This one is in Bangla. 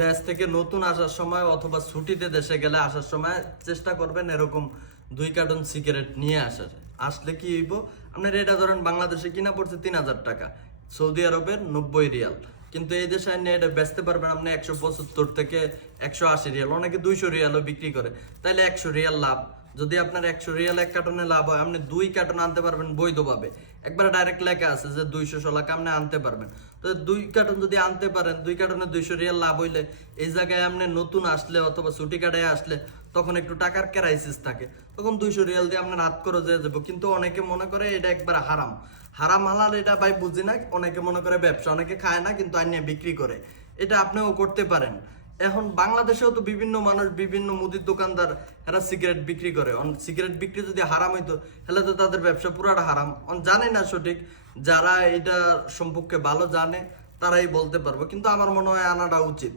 দেশ থেকে নতুন আসার সময় অথবা ছুটিতে দেশে গেলে আসার সময় চেষ্টা করবেন এরকম 2 কার্টন সিগারেট নিয়ে আসার। আসলে কি হইব, আপনার এটা ধরেন বাংলাদেশে কিনা পড়ছে 3,000 টাকা, সৌদি আরবের 90 রিয়াল, কিন্তু এই দেশে আইনে এটা বেচতে পারবেন আপনি 175 থেকে 180 রিয়াল, অনেকে 200 রিয়ালও বিক্রি করে, তাইলে 100 রিয়াল লাভ। যদি আপনার 100 রিয়াল 1 কার্টনে লাভ হয়, আপনি 2 কার্টন আনতে পারবেন বৈধভাবে। একবার ডাইরেক্ট লেখা আছে যে 216 আপনি আনতে পারবেন। তো 2 কার্টন যদি আনতে পারেন, 2 কার্টনে 200 রিয়াল লাভ হইলে এই জায়গায় আপনি নতুন আসলে অথবা ছুটি কাটায় আসলে তখন একটু টাকার ক্রাইসিস থাকে, তখন 200 রিয়াল দিয়ে আপনার হাত খরচ হয়ে যাবো। কিন্তু অনেকে মনে করে এটা একবার হারাম, হারাম হালাল এটা ভাই বুঝি না। অনেকে মনে করে ব্যবসা, অনেকে খায় না কিন্তু আইনে বিক্রি করে, এটা আপনিও করতে পারেন। এখন বাংলাদেশেও তো বিভিন্ন মানুষ, বিভিন্ন মুদির দোকানদার এরা সিগারেট বিক্রি করে। সিগারেট বিক্রি যদি হারাম হইতো তাহলে তো তাদের ব্যবসা পুরাটা হারাম। জানে না সঠিক, যারা এটা সম্পর্কে ভালো জানে তারাই বলতে পারবো, কিন্তু আমার মনে হয় আনাটা উচিত।